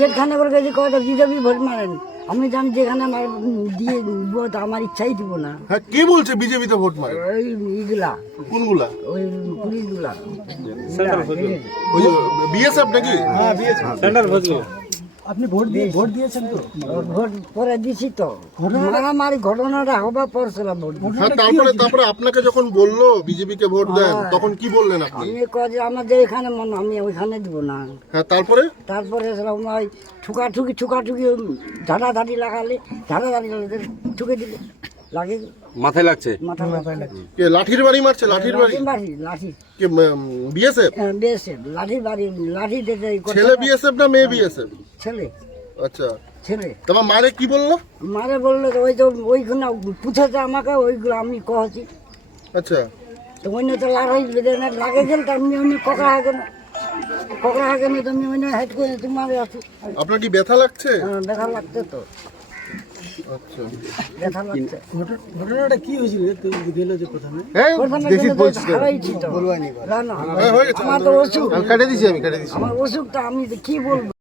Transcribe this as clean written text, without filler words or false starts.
যেখানে করে গেছি কথা বিজেপি ভোট মারেন, আমি জানি যেখানে দিয়ে ভোট আমার ইচ্ছাই দিব না। হ্যাঁ, কে বলছে বিজেপিতে ভোট মারে? ওই ইগুলা, কোনগুলা? ওই পুলিশগুলা, ওই বিএসএফ নাকি? হ্যাঁ সেন্টার ভোজগুলো। আপনি ভোট দিয়েছেন তো? ভোট পরে দিছি তো, মারামারি ঘটনাটা হবার পর ছিল ভোট। হ্যাঁ, তারপরে আপনাকে যখন বললো বিজেপিকে ভোট দেন তখন কি বললেন আপনি? আমি কয় যে আমাদের এখানে মনে আমি ওইখানে দিব না। হ্যাঁ, তারপরে তারপরে ওই ঠুকাঠুকি ঝাড়াঝাড়ি লাগালে ঠুকে দিলে লাগে মাথায় লাগছে। মাথায় লাগে। কে লাঠির বাড়ি মারছে? লাঠির বাড়ি লাঠি কে? বিএসএফ? বেশে লাঠির বাড়ি লাঠি দিতে ছেলে বিএসএফ না মেয়ে বিএসএফ? ছেলে আচ্ছা, ছেলে তোমার মারে কি বললো? মারে বললো যে ওই তো ওইখানে পুছেছে আমাকে, ওইগুলো আমি কহছি আচ্ছা, তো অন্য তো লড়াই লাগে গেল তো আমি অন্য ককড়া হাগে না তুমি অন্য হেড করে তোমার আছো। আপনার কি ব্যথা লাগছে? ব্যথা লাগছে তো, আচ্ছা, ব্যথা লাগছে। ঘটনাটা কি হয়েছিল গেল যে প্রথমে? প্রথমে হারাইছি তো, না হ্যাঁ, হয়ে গেছে। আমার তো অসুখ, কেটে দিছি আমি, আমার অসুখটা আমি কি বলবো।